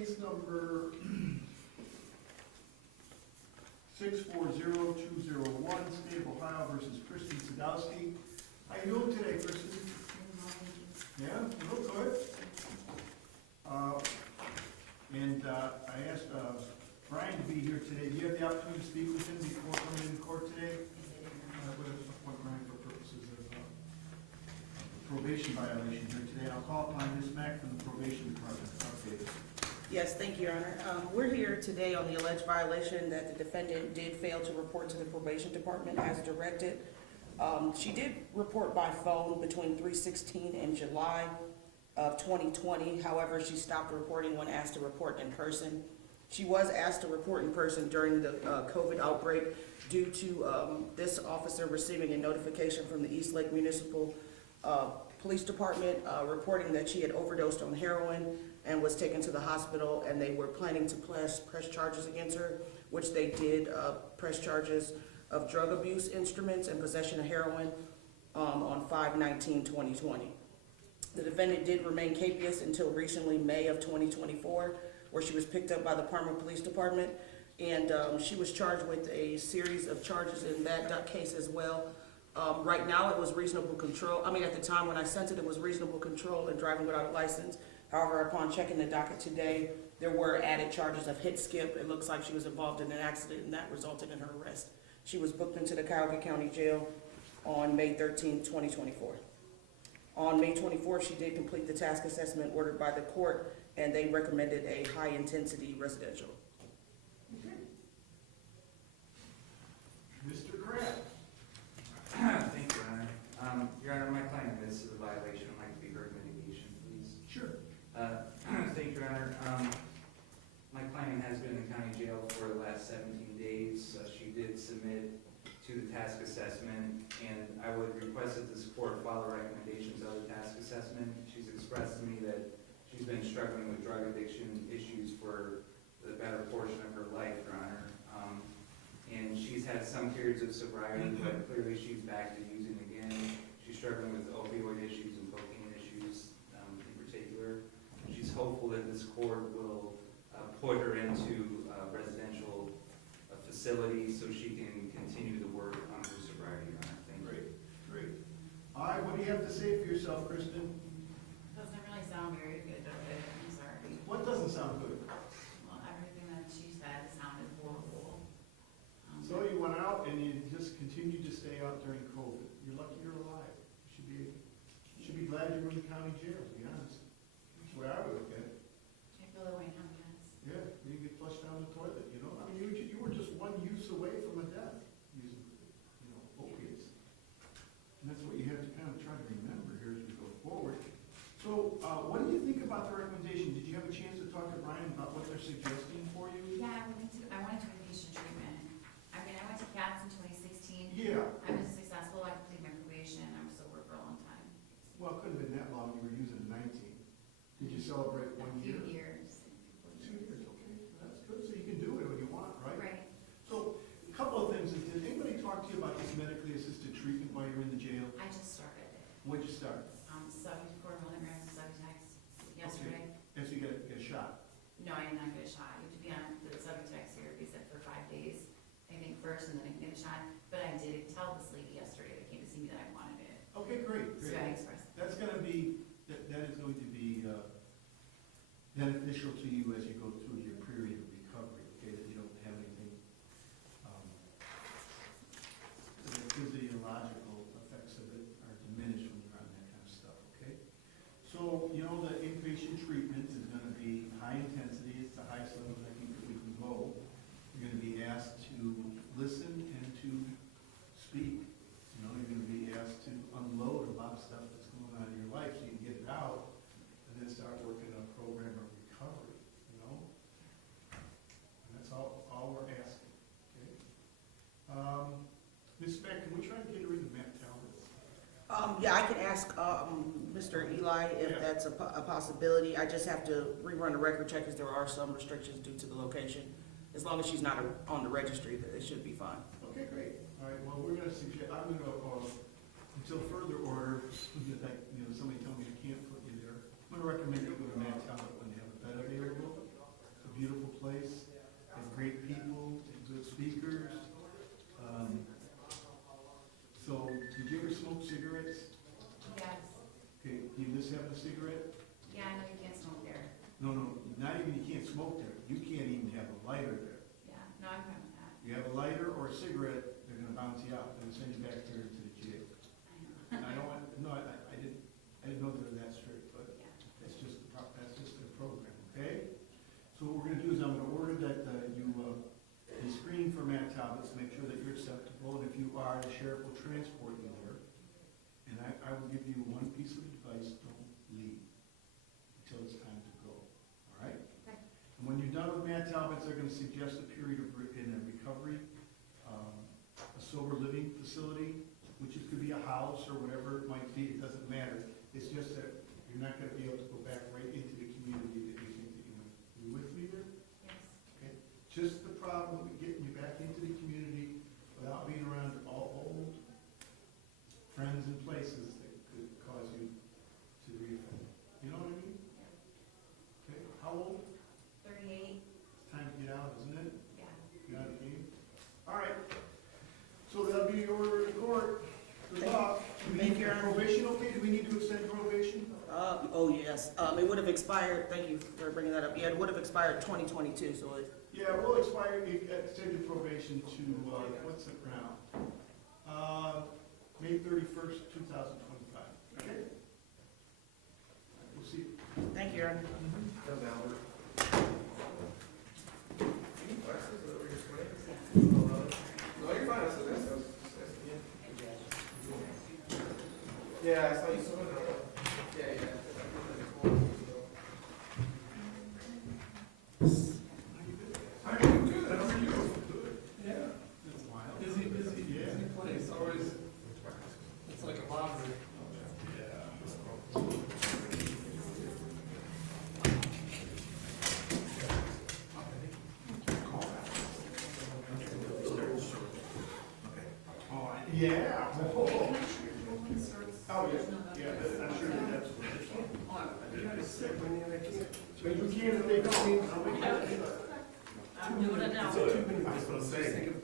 case number 640201, State of Ohio versus Kristen Sadowski. How you doing today, Kristen? Yeah, you look good. I asked Brian to be here today. Do you have the opportunity to speak with him before coming into court today? I would appoint Brian for purposes of probation violation here today. I'll call upon Ms. Mack from the probation department. Update. Yes, thank you, Your Honor. We're here today on the alleged violation that the defendant did fail to report to the probation department as directed. She did report by phone between 3/16 and July of 2020. However, she stopped reporting when asked to report in person. She was asked to report in person during the COVID outbreak due to this officer receiving a notification from the East Lake Municipal Police Department reporting that she had overdosed on heroin and was taken to the hospital, and they were planning to press charges against her, which they did, press charges of drug abuse instruments and possession of heroin on 5/19/2020. The defendant did remain capious until recently, May of 2024, where she was picked up by the Parma Police Department, and she was charged with a series of charges in that case as well. Right now, it was reasonable control. I mean, at the time when I sent it, it was reasonable control and driving without a license. However, upon checking the docket today, there were added charges of hit skip. It looks like she was involved in an accident, and that resulted in her arrest. She was booked into the Cuyahoga County Jail on May 13, 2024. On May 24th, she did complete the task assessment ordered by the court, and they recommended a high-intensity residential. Okay. Mr. Kraft. Thank you, Your Honor. Your Honor, my client is a violation. I'd like to be heard mitigation, please. Sure. Thank you, Your Honor. My client has been in county jail for the last 17 days. She did submit to the task assessment, and I would request that this court follow recommendations of the task assessment. She's expressed to me that she's been struggling with drug addiction issues for the better portion of her life, Your Honor. And she's had some periods of sobriety, but clearly she's back to using again. She's struggling with opioid issues and cocaine issues in particular. She's hopeful that this court will put her into a residential facility so she can continue to work on her sobriety, Your Honor. Thank you. Great. All right, what do you have to say for yourself, Kristen? Doesn't really sound very good, does it? I'm sorry. What doesn't sound good? Well, everything that she said sounded horrible. So you went out and you just continued to stay out during COVID. You're lucky you're alive. You should be glad you're in the county jail, to be honest. That's the way I would look at it. I feel that way now, yes. Yeah, you get flushed down the toilet, you know? I mean, you were just one use away from a death using, opiates. And that's what you have to kind of try to remember here as we go forward. So, what do you think about the recommendation? Did you have a chance to talk to Brian about what they're suggesting for you? Yeah, I went to inpatient treatment. I mean, I went to CATS in 2016. Yeah. I was successful. I completed my probation. I was sober for a long time. Well, it couldn't have been that long. You were using 19. Did you celebrate 1 year? A few years. 2 years, okay. That's good. So you can do it when you want, right? Right. So, a couple of things. Did anybody talk to you about this medically assisted treatment while you're in the jail? I just started it. When'd you start? 74 milligrams of Subutex yesterday. And so you get a shot? No, I did not get a shot. You have to be on the Subutex here, they said, for 5 days. I think first, and then I can get a shot. But I did tell this lady yesterday that came to see me that I wanted it. Okay, great. So I expressed it. That's gonna be, that is going to be beneficial to you as you go through your period of recovery, okay, that you don't have anything, the physiological effects of it are diminished when you're on that kind of stuff, okay? So, the inpatient treatment is gonna be high intensity, it's the highest level I think that we can go. You're gonna be asked to listen and to speak. You're gonna be asked to unload a lot of stuff that's going on in your life so you can get it out and then start working on a program of recovery, And that's all we're asking, okay? Ms. Beck, can we try to get her into Matt Talbot? Yeah, I can ask Mr. Eli if that's a possibility. I just have to rerun a record check because there are some restrictions due to the location. As long as she's not on the registry, it should be fine. Okay, great. All right, well, we're gonna suggest, I'm gonna, until further order, somebody tell me I can't put you there. I'm gonna recommend you go to Matt Talbot when you have a bed available. cigarettes? Yes, Okay, do you just have a cigarette? yeah, I know you can't smoke there. No, not even you can't smoke there. You can't even have a lighter there. Yeah, no, I'm fine with that. You have a lighter or a cigarette, they're gonna bounce you out, they're gonna send you back here to the jail. I know. And I don't want, no, I didn't know they were that strict, but Yeah. that's just their program, okay? So what we're gonna do is I'm gonna order that you screen for Matt Talbot to make sure that you're acceptable, and if you are, the sheriff will transport you there. And I will give you one piece of advice, don't leave until it's time to go, all right? Okay. And when you're done with Matt Talbot, they're gonna suggest a period of in a recovery, a sober living facility, which it could be a house or whatever it might be, it doesn't matter. It's just that you're not gonna be able to go back right into the community that you think that you went. You with me there? Yes. Okay. Just the problem with getting you back into the community without being around all old friends and places that could cause you to reoffend. You know what I mean? Okay, how old? 38, It's time to get out, isn't it? yeah. Get out of the game. All right. So that'll be your order in court. Good luck. Do we Thank need you, Your Honor. probation, okay? Do we need to extend probation? Oh, yes, it would have expired, thank you for bringing that up, yeah, it would have expired 2022, so it, Yeah, we'll extend your probation to, what's it now? May 31st, 2025. Okay? We'll see you. thank you, Your Honor. Any questions over your screen? No, you're fine, that's yeah, I saw you swimming. Yeah. I'm good, how are you? Yeah. It's wild. Busy Yeah. place, always, it's like a lottery. Yeah. Oh, yeah. Yeah, I'm sure that that's what it's on. But you can if they don't. I'm doing it now. That's what I'm saying.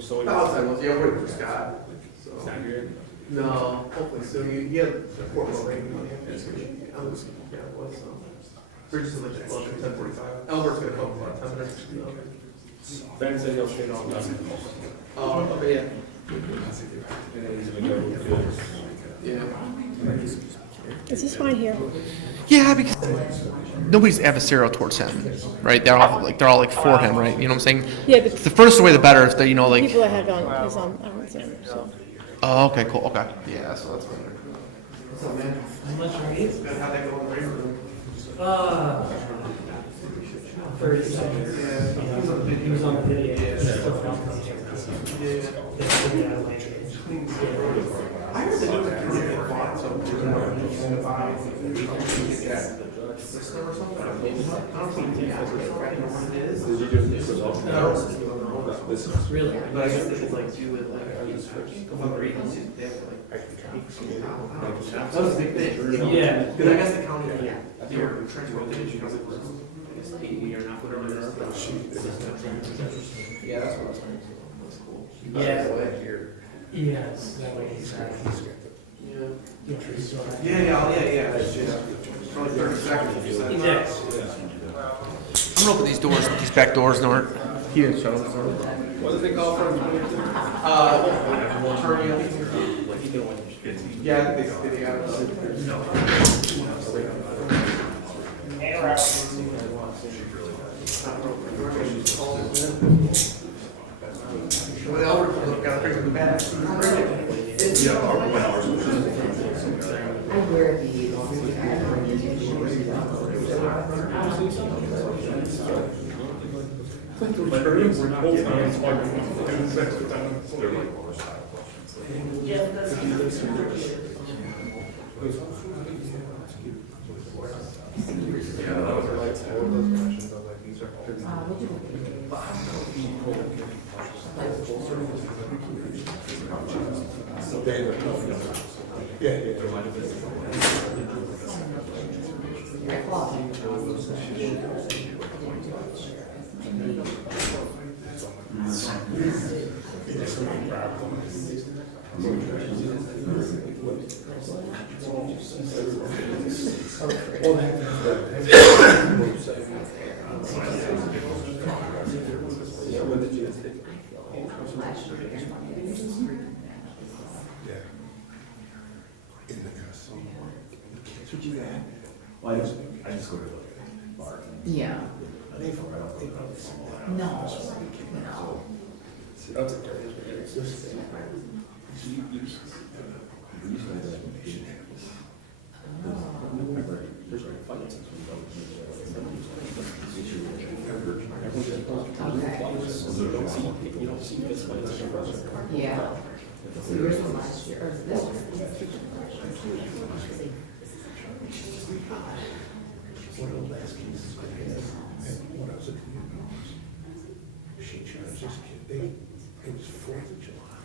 So the outside ones, yeah, I'm waiting for Scott. So. Not here? No, hopefully soon. He had the court rain money. Yeah, it was, so. We're just like, well, 10:45. Albert's gonna come about 10 minutes. Ben said he'll stay on done. Oh, okay, yeah. And then he's gonna go to Yeah. Is this fine here? Yeah, because nobody's adversarial towards him, right? They're all like for him, right? You know what I'm saying? Yeah, the The first way, the better. If they, you know, like. people that had gone is on Alexander, so. Oh, okay, cool. Okay. Yeah, so that's better. What's up, man? Good, how'd that go in the rain room? 30 seconds. Yeah. He was on the video. Yeah. I heard the dude that fought something. System or something. I don't think he has it. I don't know what it is. Did you do this result? No. This is. Really? But I guess they should like do it like, couple of reasons. That was a big thing. Yeah. Because I guess the county, they were trying to rotate it, you know, like, we are not putting on our. Yeah, that's what I was trying to say. That's cool. Yeah. Yes, that way Yeah, probably 30 seconds. You said. Exactly. I'm gonna open these doors, these back doors, Nort. He didn't shut them. What did they call for? Attorney, I think. Yeah, they got it. Well, Albert got a picture of the bag. Well, I just go to the bar. Yeah. No. No. Yeah. So yours was last year, or is this year? One of the last cases I had, when I was at the university, she charged this kid, it was 4th of July.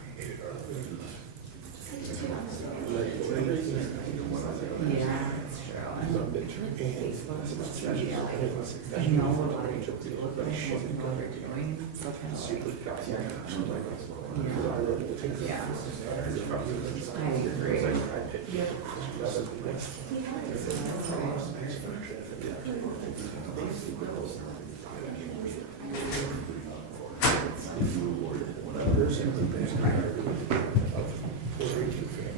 was in the backyard of Puerto Rican family.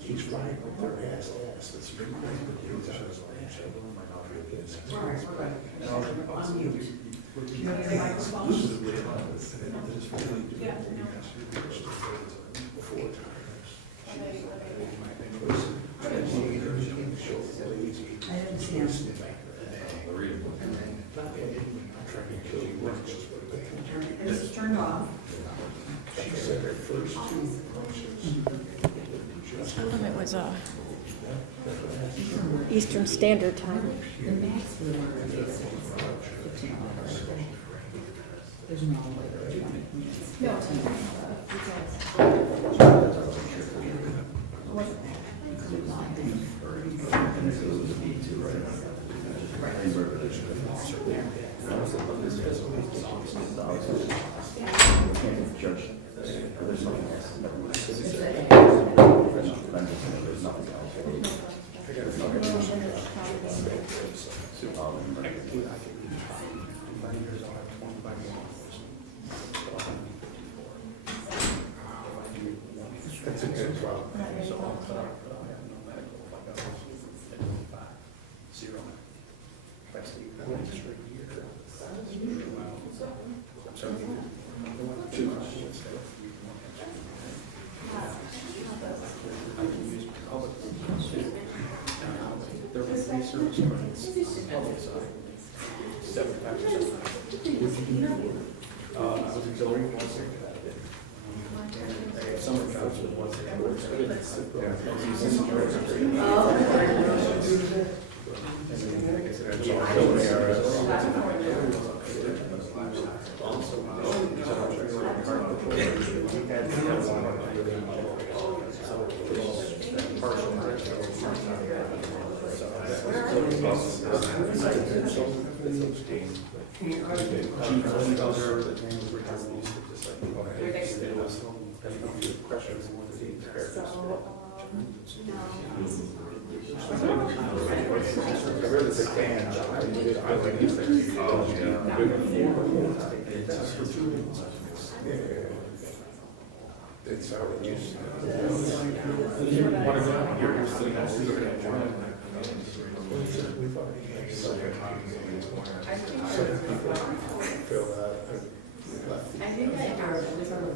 He's flying with their ass. That's pretty It's turned off. She said her first two It was Eastern Standard Time. There's no way. That's a good problem. It's how it used to. Filled out. I think I heard it was on the.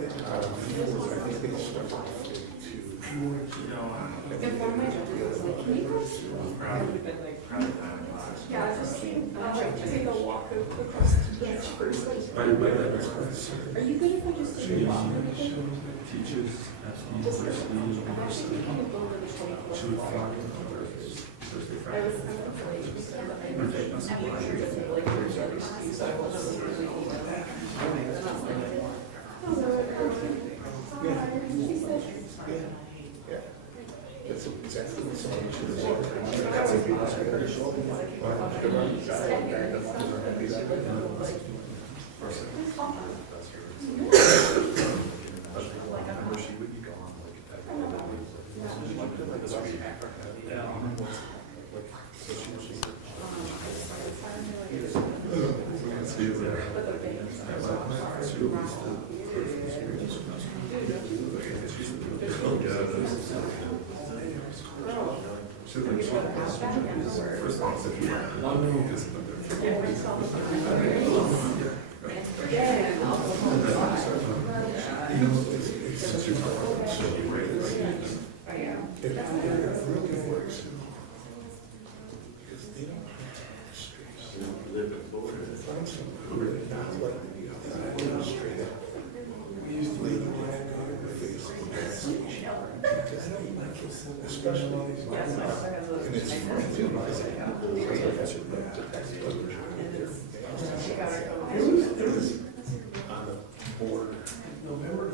Before my judge was like, can you go? I would have been like, yeah, I just think, take a walk across the beach first. Are you good if I just take a walk? Teachers at the university. That's exactly what someone should November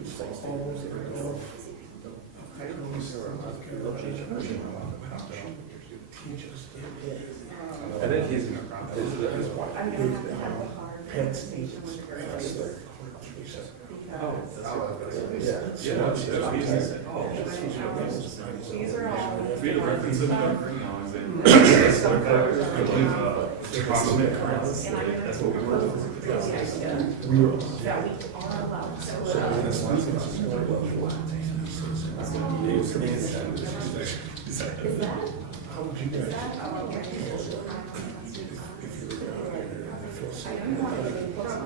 it's like almost every now. I don't know, sir, I'm not gonna change it. Teachers, And then his wife. Pets, agents, Oh. Yeah, These are all. we had a reference of that. That's what we were. That we are allowed. how would you guys?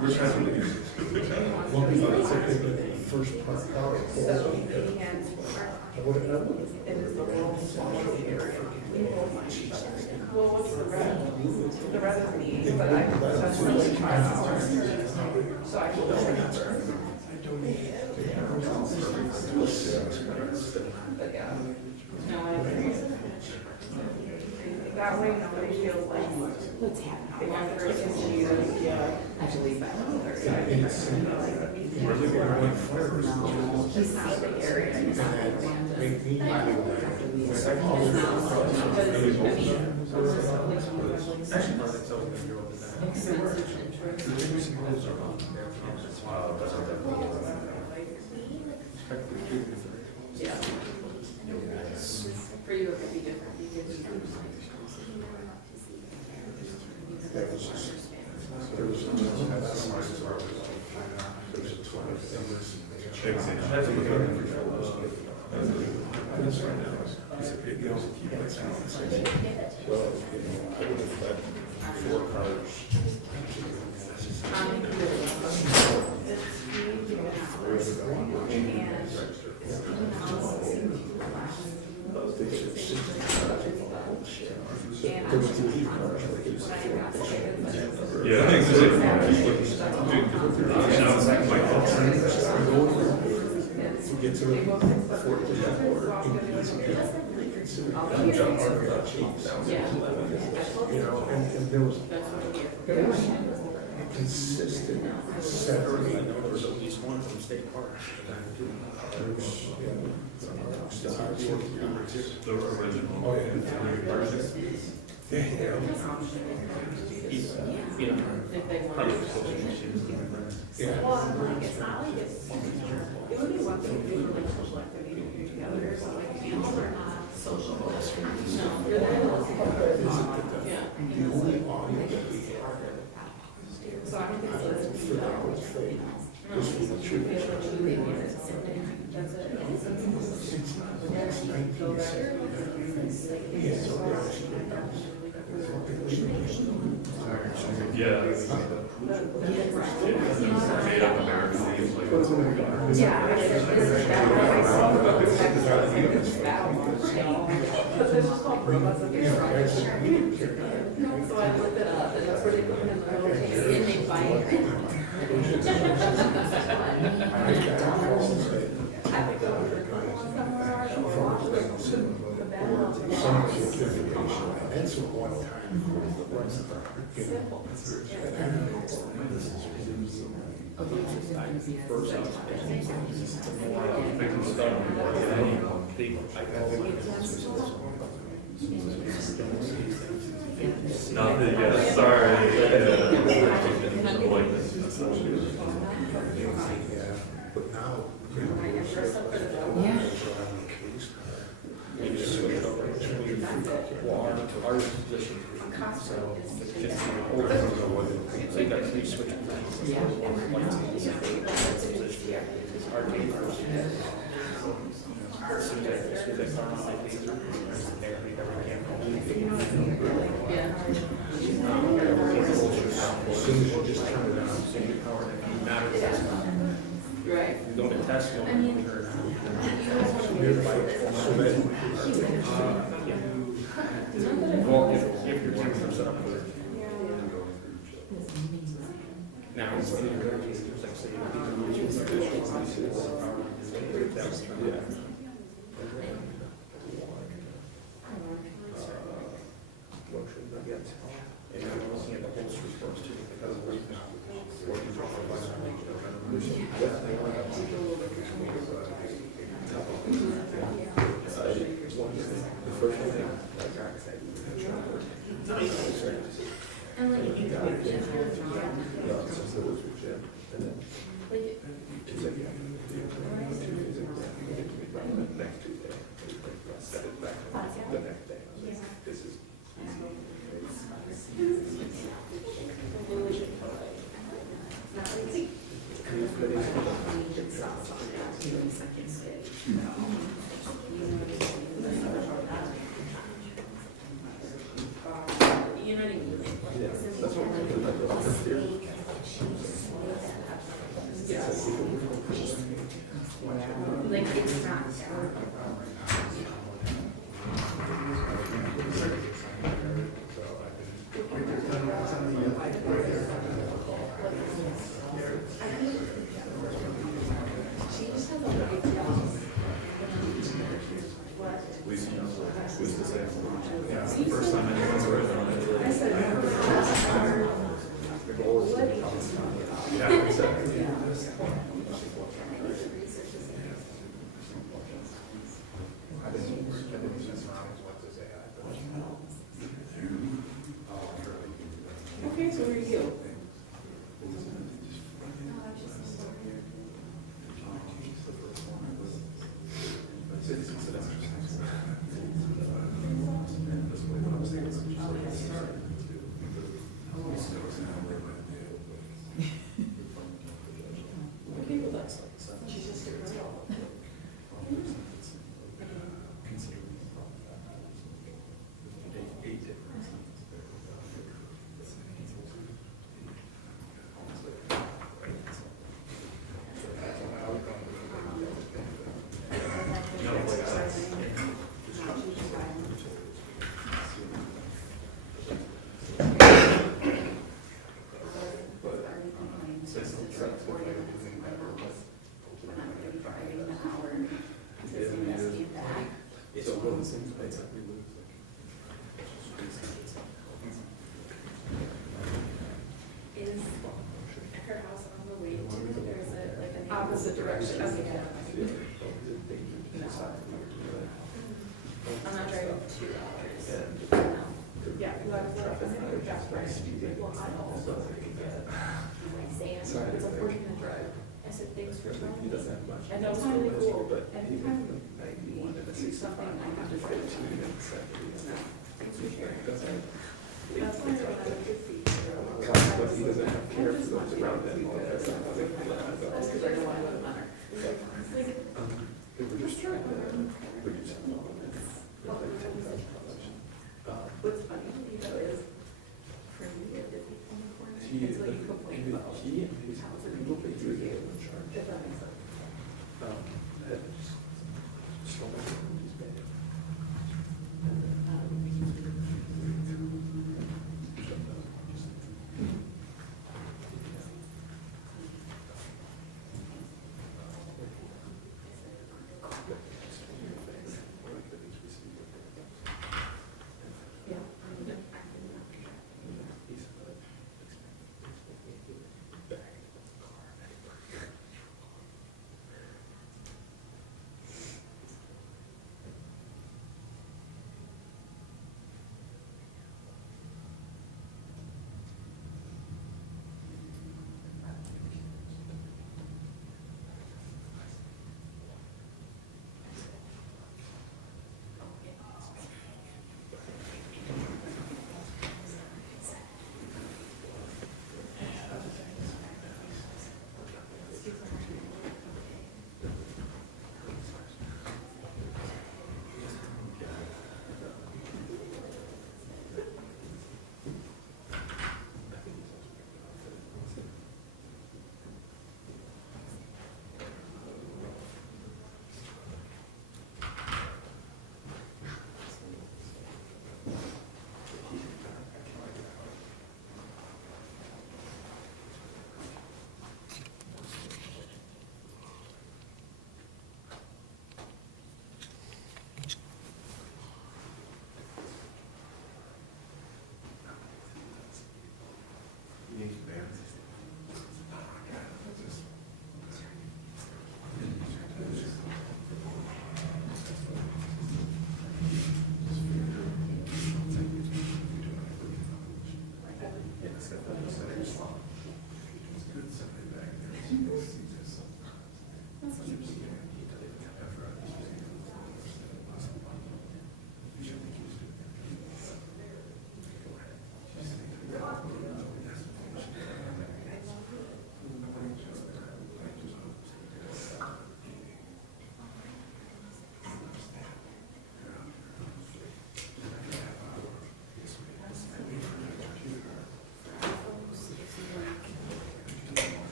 We're trying to do. Well, we would take the first part out. I would have, It is the world's smallest area. Well, what's the red? The red is me, but that's really so I can but yeah. No, I agree. That way nobody feels like what's happening. One person uses, actually, he's not the area. make me. Yeah. For you, it could be different because That was just, there was a well, I would have led 4 cars. They said 60 cars in the whole shit. There was 2 cars, like it was 4. To get to the 14th order, you know, and there was a consistent 7 or 8 numbers, at least one from State Park. The original. Oh, yeah. Yeah. if they want. Yeah. Well, I'm like, it's not like it's, it would be one thing to do like social activity together or something, you know, or not social. No, you're there. Yeah. The only audio that we had So I think it's. for that was fake, was for the church. That's it. Since 1970. Yeah, so Yeah. Made up American names like. Yeah. But there's just all robots up here. So I looked it up and that's where they put it in the little case and they buy it. I think that was somewhere or watch the battle. That's a one time. Simple. Nothing, yeah, sorry. But now, you know, Yeah. Our position. So it's so you got 3 switches. Our team first. As soon as they start on like these, Yeah. as soon as you just turn it on, so you power that matters. Right. You go to test one. you're like, so that, Well, if your team is set up with it. Now, it's like, say, yeah. And I'm looking at the whole street first too, because we're not working for And like, if you're not, you know what I mean? Like, it's not. She just has a big job. First time anyone's read on it. Yeah, exactly. Okay, so where are you? Okay, well, that's, she's just here. Is her house on the way to, there's a, like an opposite direction. Okay. I'm not driving 2 hours. Yeah, because I was like, I'm gonna drive by. Well, I also Sam, it's a 40-minute drive. I said, thanks for telling me. And that was really cool, but anytime you do something, I have to drive 2 minutes. Thanks for sharing. That's why I went out of 50. But he doesn't have care for those around him. That's because I don't want to go to Manor. Just try what's funny, you know, is for me, a busy on the corner, it's like you complain about houses and people pay through you, if that makes sense.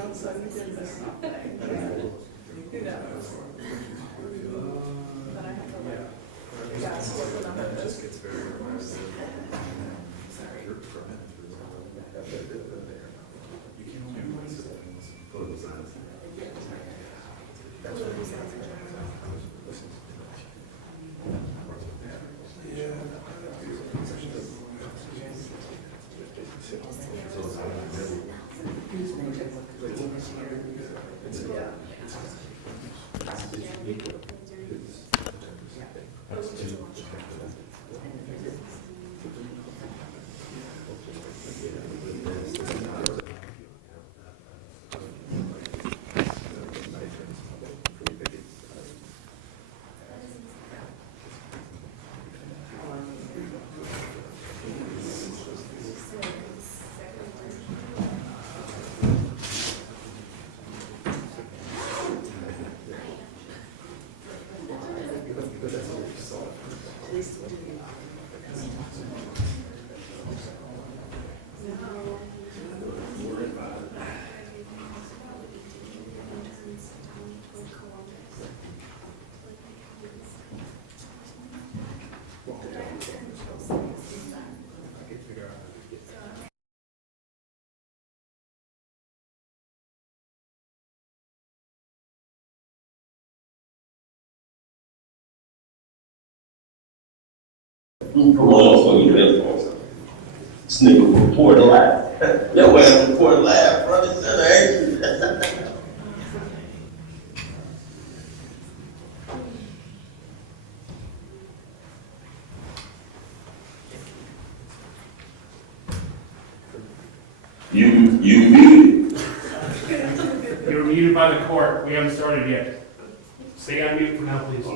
know, so you did this something. Who knows? But I have to like, guess what the number is. Motherfucking headphones. This nigga report live. Your ass report live, front and center, ain't you? You muted. You're muted by the court. We haven't started yet. Stay on mute for now, please.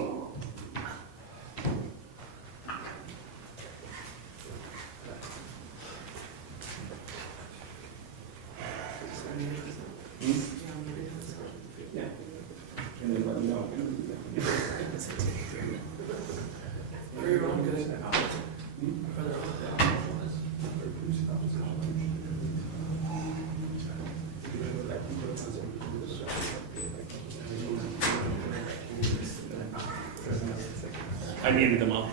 I muted them all.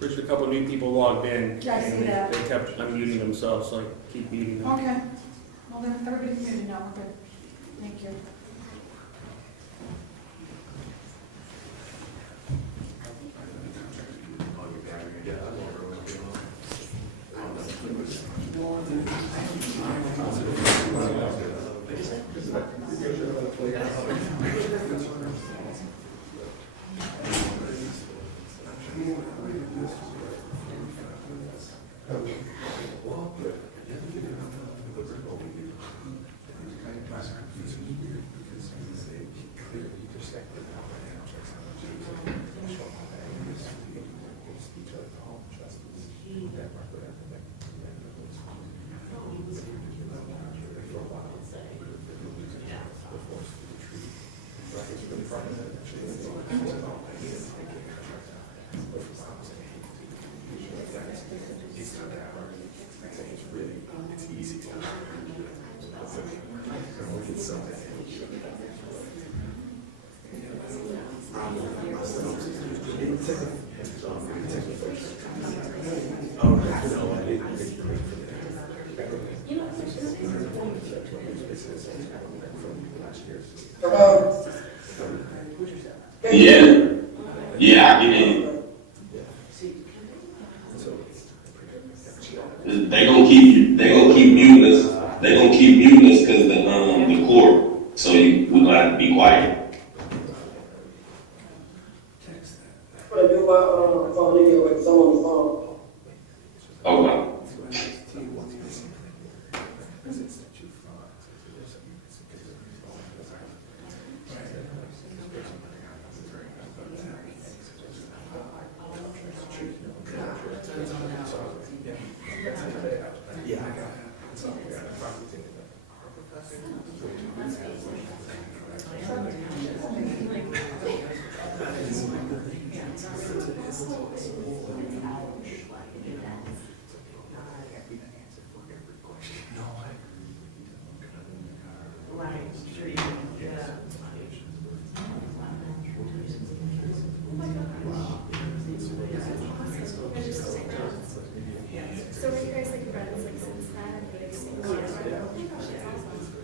There's a couple new people logged in. Yeah, I see that. They kept unmuting themselves, so I keep muting them. Okay, well then, everybody's muted now, good, thank you. Yeah, I get it. They gonna keep muting us. They gonna keep muting us because the court. So we gonna have to be quiet. I'm gonna do my phone anyway, so I'm on the phone. Okay. So were you guys like friends like since then? Like, oh my gosh, that's awesome.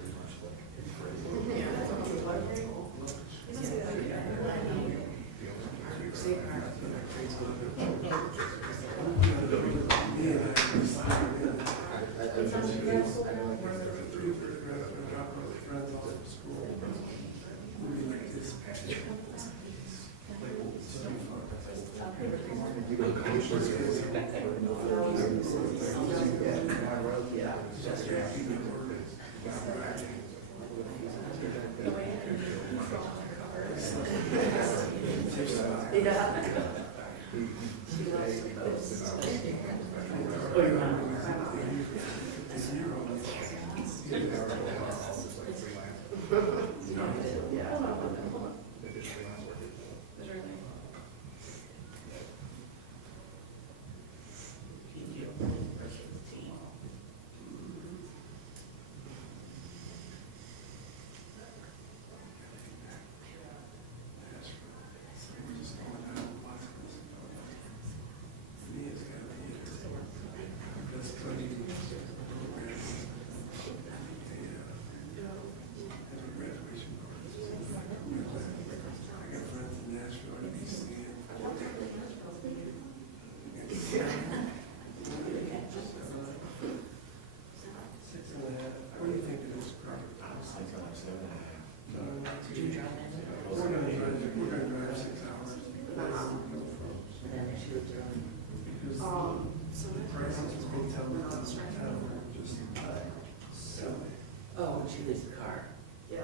Oh, when she leaves the car. Yeah.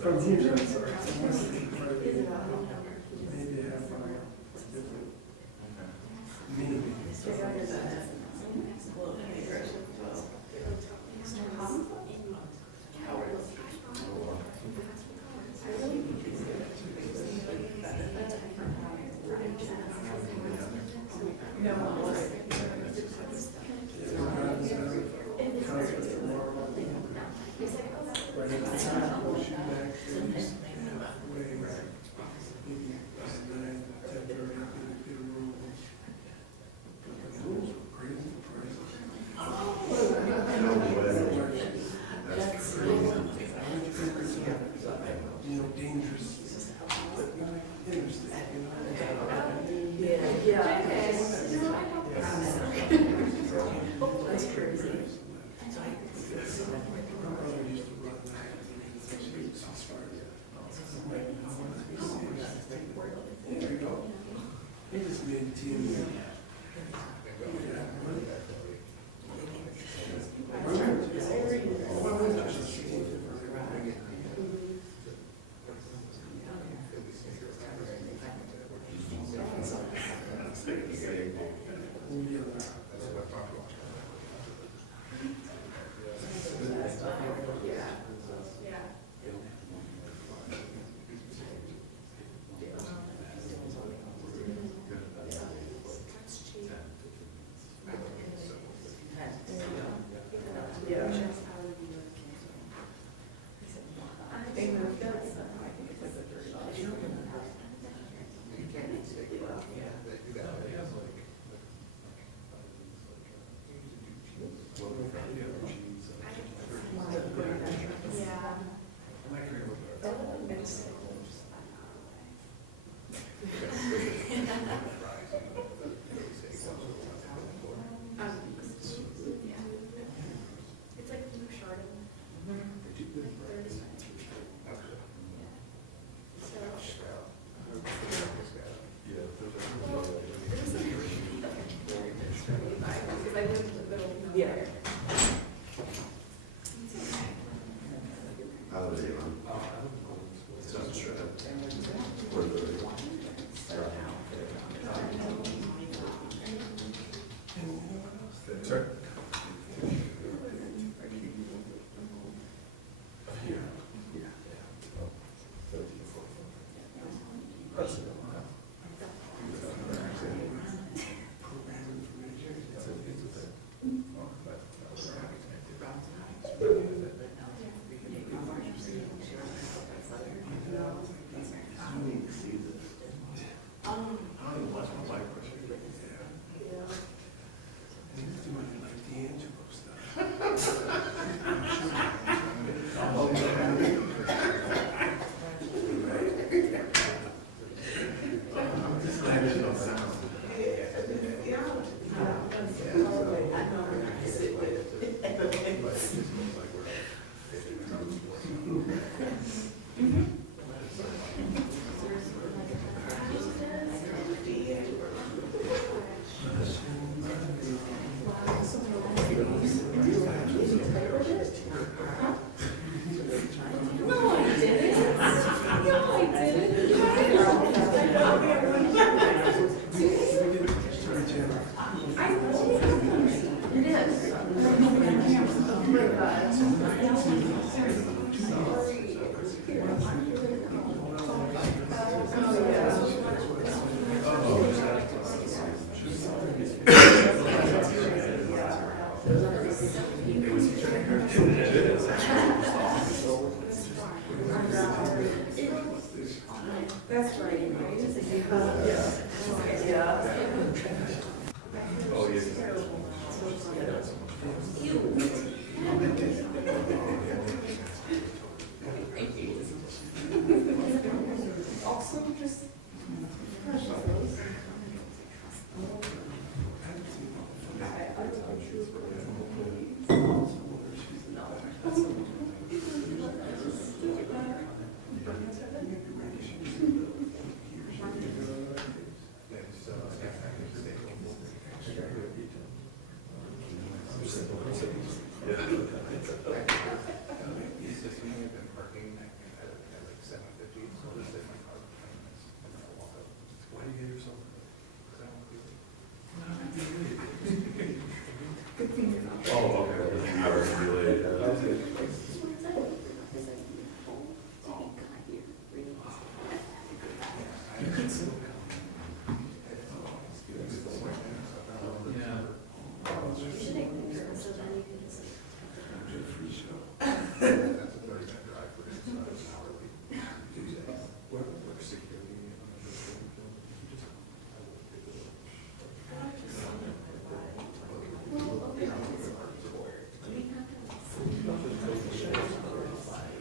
From here, I'm sorry. Maybe a half hour, different. Maybe.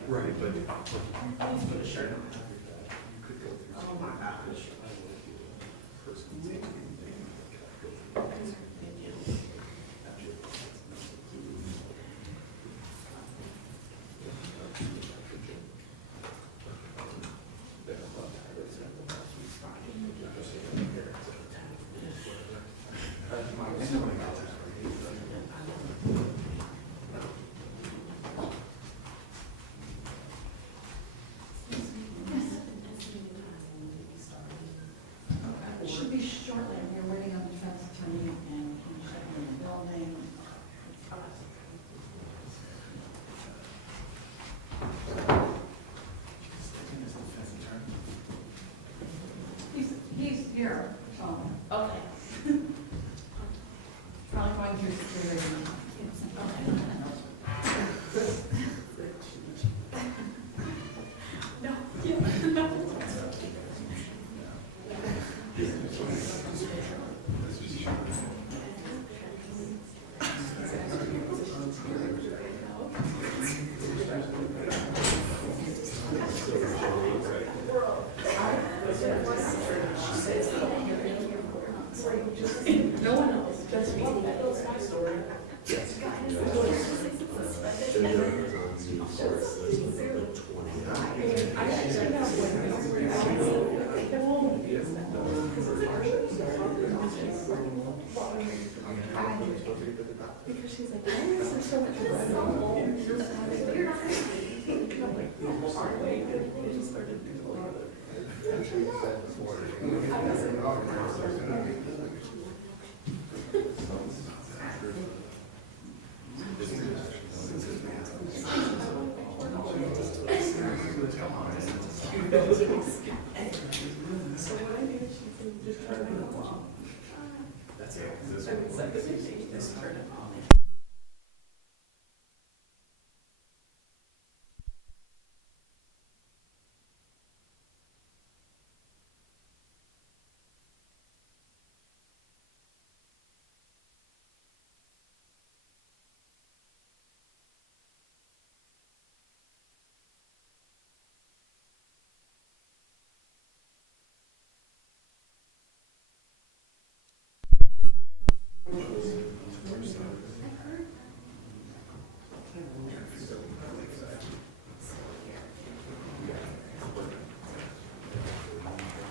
Right, but. It should be shortly. We're waiting on the defense attorney and he's checking the building. He's here, so. Okay. Probably going through security. No, yeah, no. No one else, just me. That's my story. Because she's like, why is there so much red on the wall? You're not so what I do is just turn it off. That's it. Just turn it off.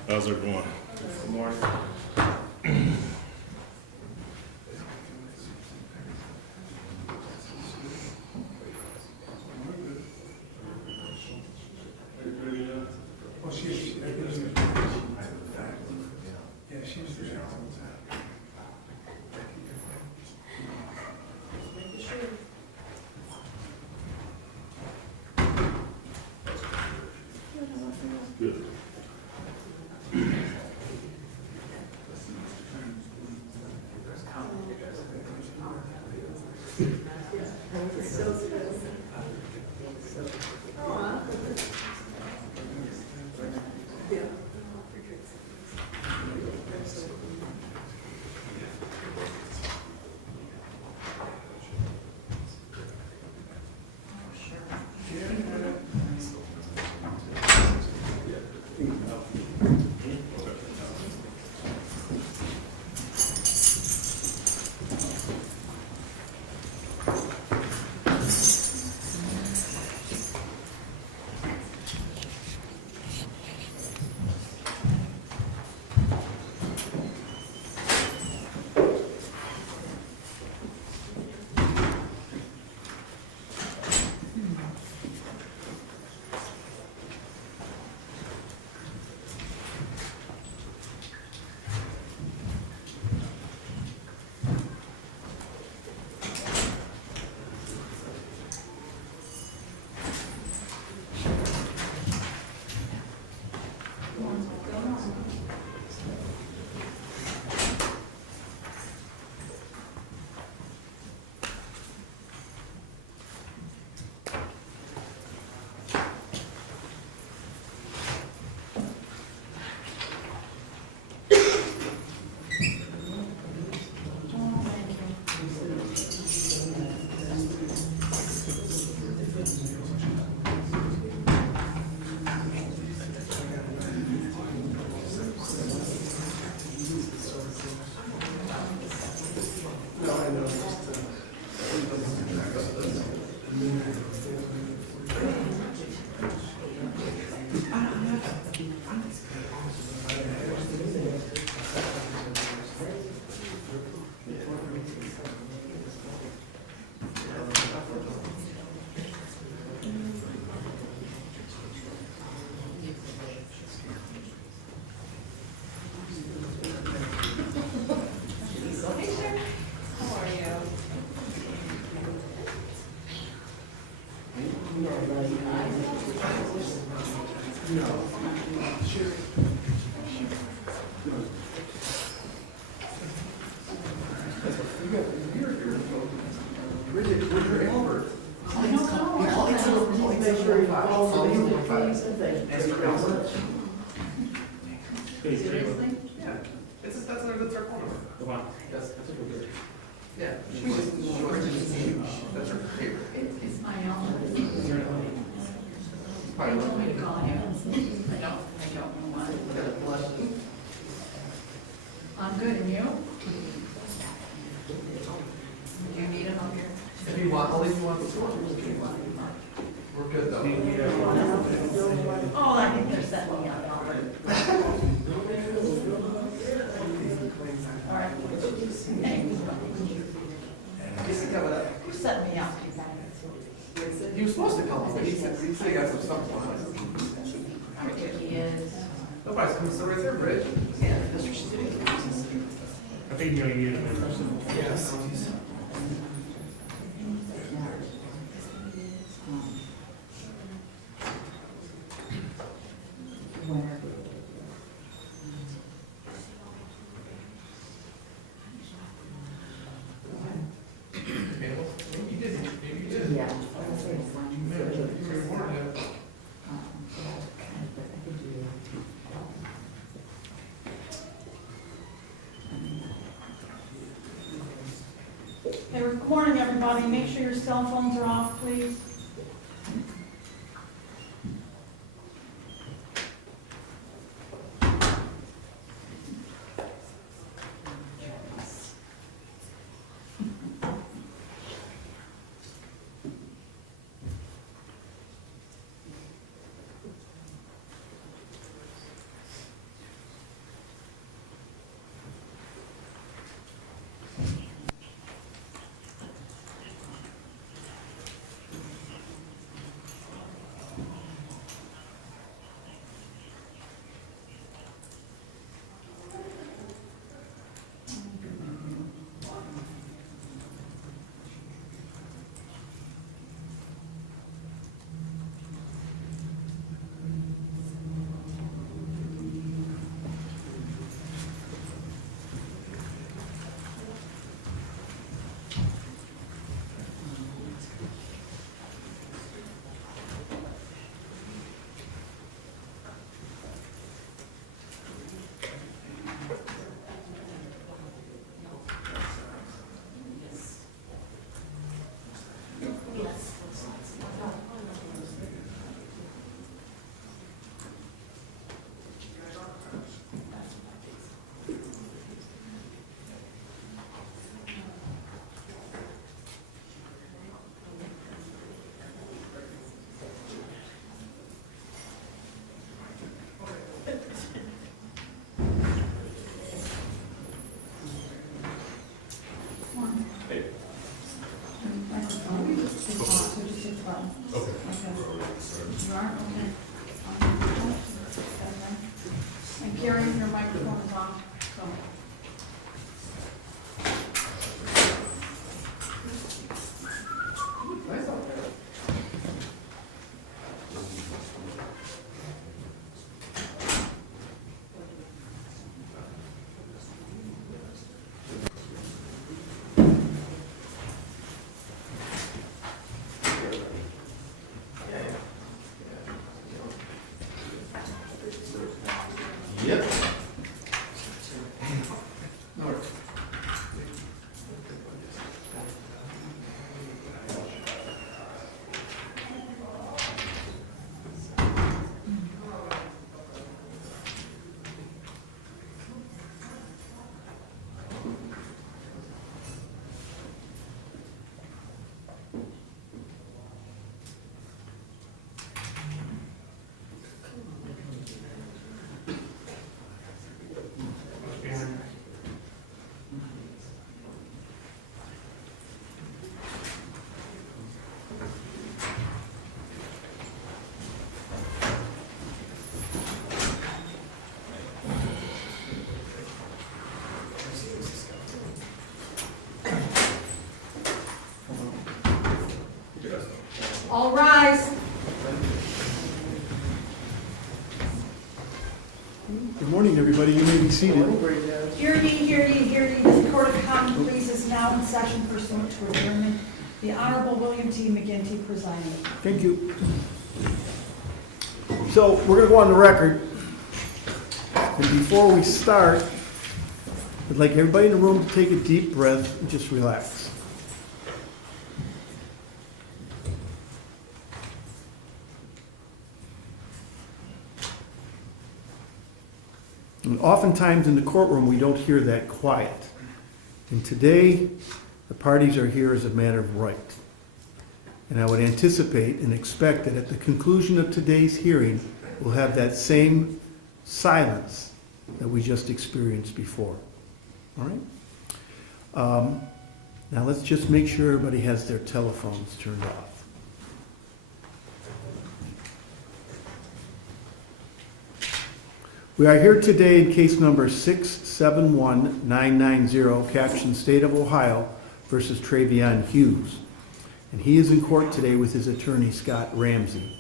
How's it going? Good morning. Good. Bridget, where's your Albert? Seriously? Yeah, that's our phone number. Come on. That's a good. Yeah, that's her favorite. It's my own. They told me to call you. I don't know why. I'm good, and you? Do you need it up here? If you want, I'll leave you on the floor. We're good though. Oh, I think they're setting me up already. All right. Hey, He's coming up. who set me up? He was supposed to come, but he said he got some stuff going on. I think he is. Nobody's coming, so right there, Bridge. Yeah, that's what she's doing. I think you only need it. Yes. Maybe you did, maybe you did. Yeah. Hey, good morning, everybody. Make sure your cell phones are off, please. And Gary, your microphone is on. So. Nice out there. Yep. All rise. Good morning, everybody. You may be seated. Hear ye, hear ye, hear ye. This Court of Common Pleas is now in session pursuant to adjournment. The Honorable William T. McGinty presiding. Thank you. So we're going to go on the record. And before we start, I'd like everybody in the room to take a deep breath and just relax. And oftentimes in the courtroom, we don't hear that quiet. And today, the parties are here as a matter of right. And I would anticipate and expect that at the conclusion of today's hearing, we'll have that same silence that we just experienced before. All right? Now let's just make sure everybody has their telephones turned off. We are here today in case number 671990, captioned State of Ohio versus Traveon Hughes. And he is in court today with his attorney, Scott Ramsey.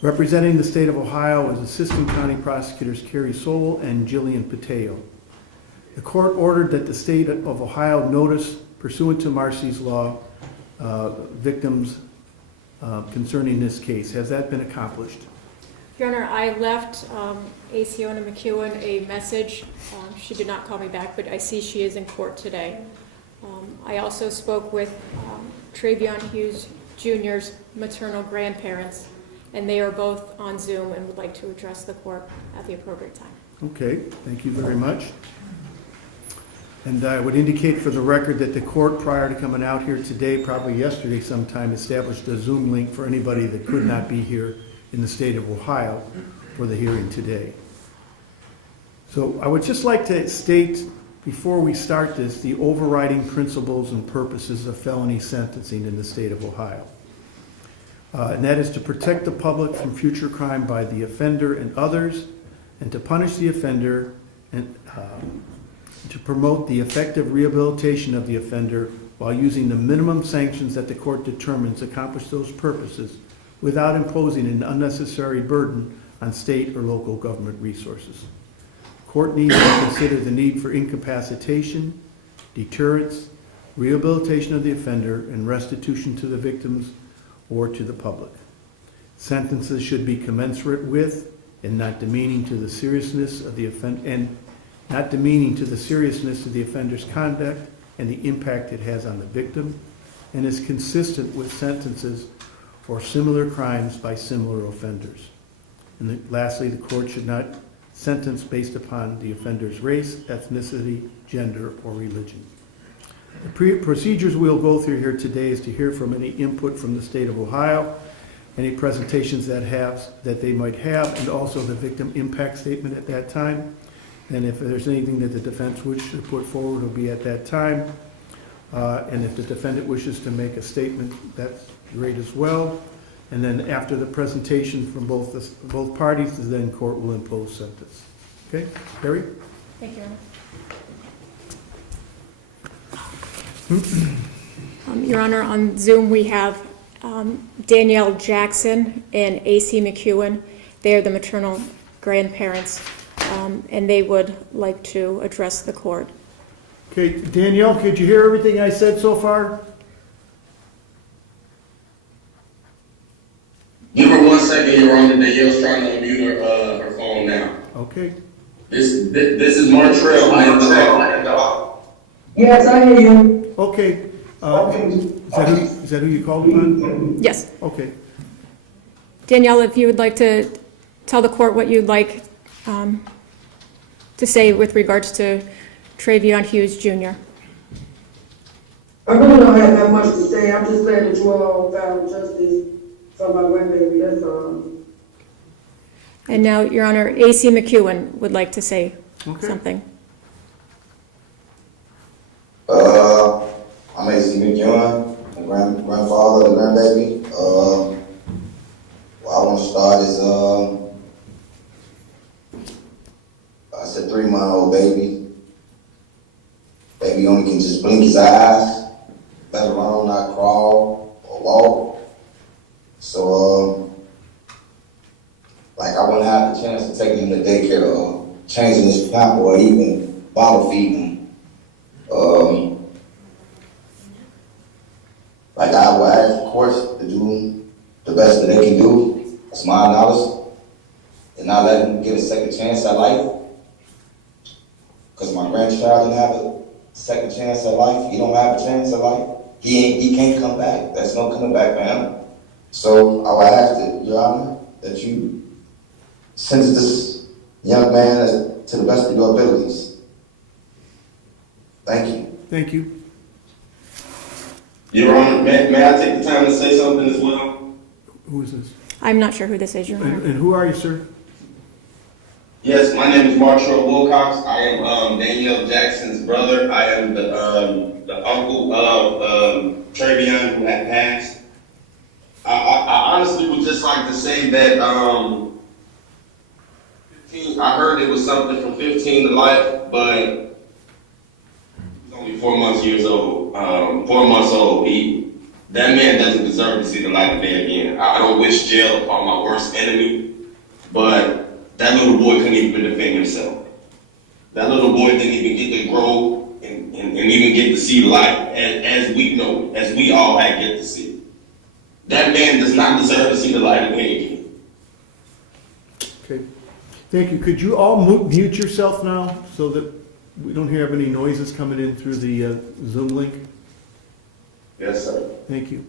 Representing the State of Ohio is Assistant County Prosecutors Carrie Sowell and Jillian Pateo. The court ordered that the State of Ohio notice, pursuant to Marcy's law, victims concerning this case. Has that been accomplished? Your Honor, I left Aciona McEwen a message. She did not call me back, but I see she is in court today. I also spoke with Traveon Hughes Jr.'s maternal grandparents, and they are both on Zoom and would like to address the court at the appropriate time. Okay, thank you very much. And I would indicate for the record that the court, prior to coming out here today, probably yesterday sometime, established a Zoom link for anybody that could not be here in the state of Ohio for the hearing today. So I would just like to state, before we start this, the overriding principles and purposes of felony sentencing in the state of Ohio. And that is to protect the public from future crime by the offender and others, and to punish the offender, and to promote the effective rehabilitation of the offender while using the minimum sanctions that the court determines accomplish those purposes without imposing an unnecessary burden on state or local government resources. Court needs to consider the need for incapacitation, deterrence, rehabilitation of the offender, and restitution to the victims or to the public. Sentences should be commensurate with and not demeaning to the seriousness of the offender's conduct and the impact it has on the victim, and is consistent with sentences for similar crimes by similar offenders. And lastly, the court should not sentence based upon the offender's race, ethnicity, gender, or religion. The procedures we'll go through here today is to hear from any input from the state of Ohio, any presentations that they might have, and also the victim impact statement at that time. And if there's anything that the defense wishes to put forward, will be at that time. And if the defendant wishes to make a statement, that's great as well. And then after the presentation from both parties, then court will impose sentence. Okay, Barry? Thank you, Your Honor. Your Honor, on Zoom we have Danielle Jackson and A.C. McEwen. They are the maternal grandparents, and they would like to address the court. Okay, Danielle, could you hear everything I said so far? Give her 1 second, Your Honor. Danielle's trying to unmute her phone now. Okay. This is Martrell. I am the Yes, I hear you. Okay. Is that who you called upon? Yes. Okay. Danielle, if you would like to tell the court what you'd like to say with regards to Traveon Hughes Jr. I really don't have much to say. I'm just glad that you all found justice for my grandbaby. That's all. And now, Your Honor, A.C. McEwen would like to say something. I'm A.C. McEwen, my grandfather, the grandbaby. What I want to start is, I said 3-month-old baby. Baby only can just blink his eyes, let alone not crawl or walk. So, like I wouldn't have the chance to take him to daycare or changing his pamper or even bottle feeding him. Like I would ask the courts to do the best that they can do, that's my knowledge, and not let him get a second chance at life. Because my grandchild didn't have a second chance at life. He don't have a chance at life. He can't come back. There's no coming back for him. So I would ask that, Your Honor, that you sentence this young man to the best of your abilities. Thank you. Thank you. Your Honor, may I take the time to say something as well? Who is this? I'm not sure who this is, Your Honor. And who are you, sir? Yes, my name is Martrell Wilcox. I am Danielle Jackson's brother. I am the uncle of Traveon who had passed. I honestly would just like to say that I heard it was something from 15 to life, but he's only 4 months old. 4 months old. That man doesn't deserve to see the light of day again. I don't wish jail upon my worst enemy, but that little boy couldn't even defend himself. That little boy didn't even get to grow and even get to see life as we know, as we all had get to see. That man does not deserve to see the light of day again. Okay. Thank you. Could you all mute yourself now so that we don't have any noises coming in through the Zoom link? Yes, sir. Thank you.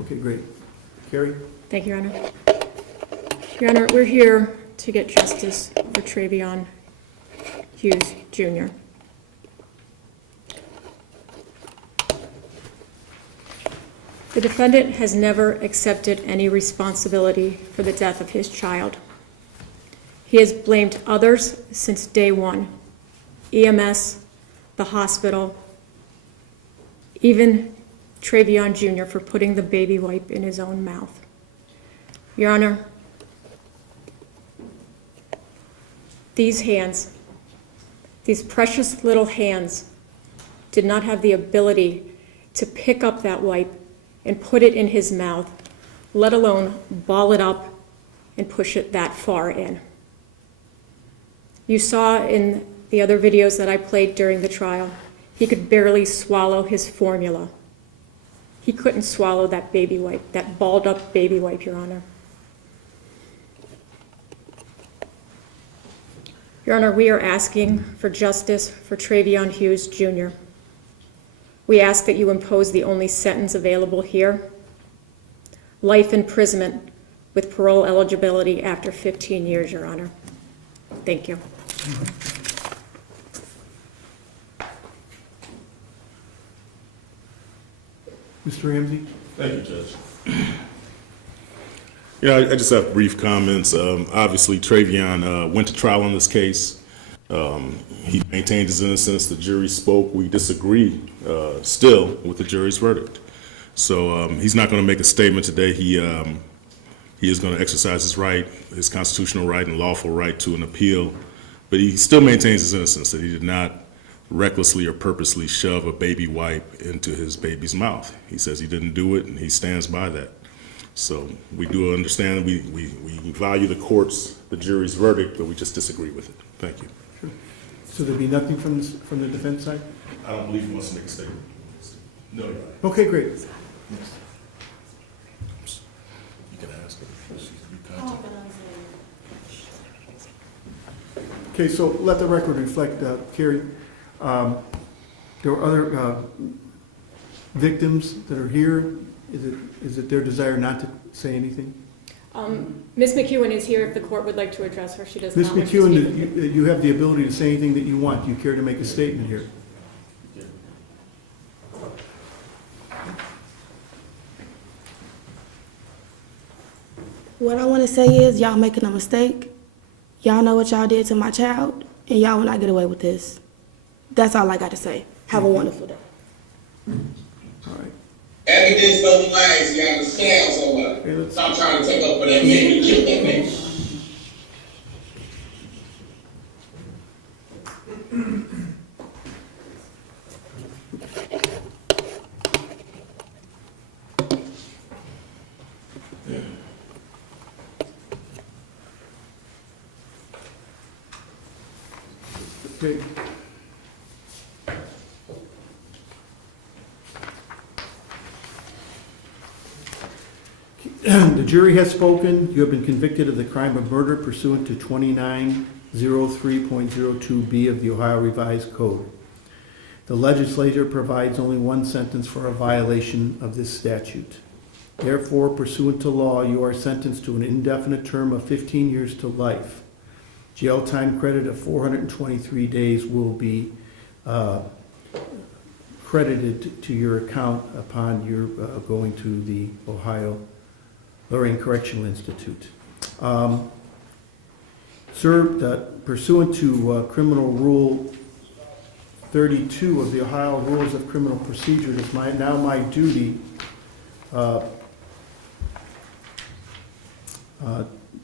Okay, great. Carrie? Thank you, Your Honor. Your Honor, we're here to get justice for Traveon Hughes Jr. The defendant has never accepted any responsibility for the death of his child. He has blamed others since day one: EMS, the hospital, even Traveon Jr. for putting the baby wipe in his own mouth. Your Honor, these hands, these precious little hands, did not have the ability to pick up that wipe and put it in his mouth, let alone ball it up and push it that far in. You saw in the other videos that I played during the trial, he could barely swallow his formula. He couldn't swallow that baby wipe, that balled up baby wipe, Your Honor. Your Honor, we are asking for justice for Traveon Hughes Jr. We ask that you impose the only sentence available here: life imprisonment with parole eligibility after 15 years, Your Honor. Thank you. Mr. Ramsey? Thank you, Judge. I just have brief comments. Obviously, Traveon went to trial on this case. He maintained his innocence. The jury spoke. We disagree still with the jury's verdict. So he's not going to make a statement today. He is going to exercise his right, his constitutional right and lawful right to an appeal. But he still maintains his innocence, that he did not recklessly or purposely shove a baby wipe into his baby's mouth. He says he didn't do it, and he stands by that. So we do understand, we value the court's, the jury's verdict, but we just disagree with it. Thank you. Sure. So there'll be nothing from the defense side? I don't believe he wants to make a statement. No, Your Honor. Okay, great. You can ask him. Okay, so let the record reflect, Carrie, there are other victims that are here. Is it their desire not to say anything? Ms. McEwen is here if the court would like to address her. She does Ms. not wish to speak. McEwen, you have the ability to say anything that you want. Do you care to make a statement here? What I want to say is, y'all making a mistake. Y'all know what y'all did to my child, and y'all will not get away with this. That's all I got to say. Have a wonderful day. All right. Evidence don't lie, you understand, so what? Stop trying to take up for that man. You killed that man. Okay. The jury has spoken. You have been convicted of the crime of murder pursuant to 2903.02B of the Ohio Revised Code. The legislature provides only one sentence for a violation of this statute. Therefore, pursuant to law, you are sentenced to an indefinite term of 15 years to life. Jail time credit of 423 days will be credited to your account upon your going to the Ohio Lorraine Correctional Institute. Sir, pursuant to Criminal Rule 32 of the Ohio Rules of Criminal Procedure, it is now my duty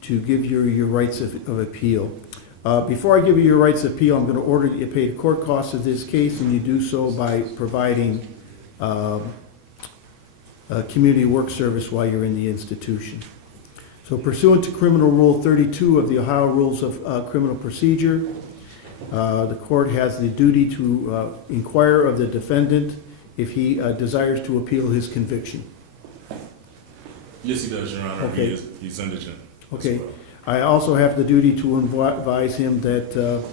to give you your rights of appeal. Before I give you your rights of appeal, I'm going to order that you pay the court costs of this case, and you do so by providing community work service while you're in the institution. So pursuant to Criminal Rule 32 of the Ohio Rules of Criminal Procedure, the court has the duty to inquire of the defendant if he desires to appeal his conviction. Yes, he does, Your Honor. Okay. He's indigent. Okay. I also have the duty to advise him that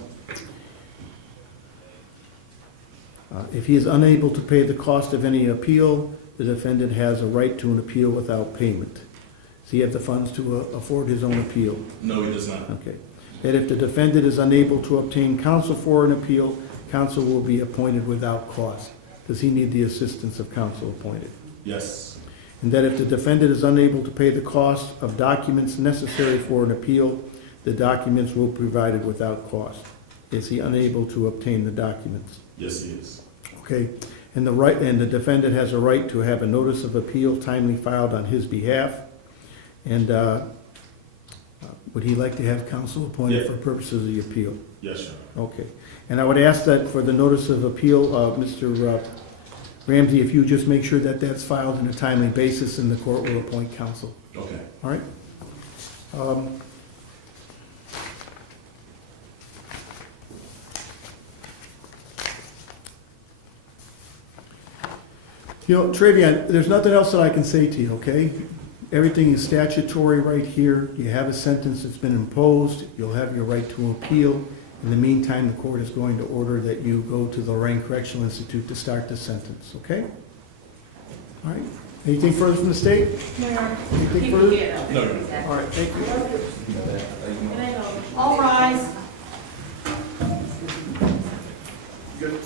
if he is unable to pay the cost of any appeal, the defendant has a right to an appeal without payment. Does he have the funds to afford his own appeal? No, he does not. Okay. That if the defendant is unable to obtain counsel for an appeal, counsel will be appointed without cost. Does he need the assistance of counsel appointed? Yes. And that if the defendant is unable to pay the cost of documents necessary for an appeal, the documents will be provided without cost. Is he unable to obtain the documents? Yes, he is. Okay. And the defendant has a right to have a notice of appeal timely filed on his behalf. And would he like to have counsel appointed for purposes of the appeal? Yes, sir. Okay. And I would ask that for the notice of appeal, Mr. Ramsey, if you just make sure that that's filed in a timely basis, and the court will appoint counsel. Okay. All right? You know, Traveon, there's nothing else that I can say to you, okay? Everything is statutory right here. You have a sentence that's been imposed. You'll have your right to appeal. In the meantime, the court is going to order that you go to the Lorraine Correctional Institute to start the sentence, okay? All right. Anything further from the state? No, Your Honor. Anything further? No. All right, thank you. All rise. Good.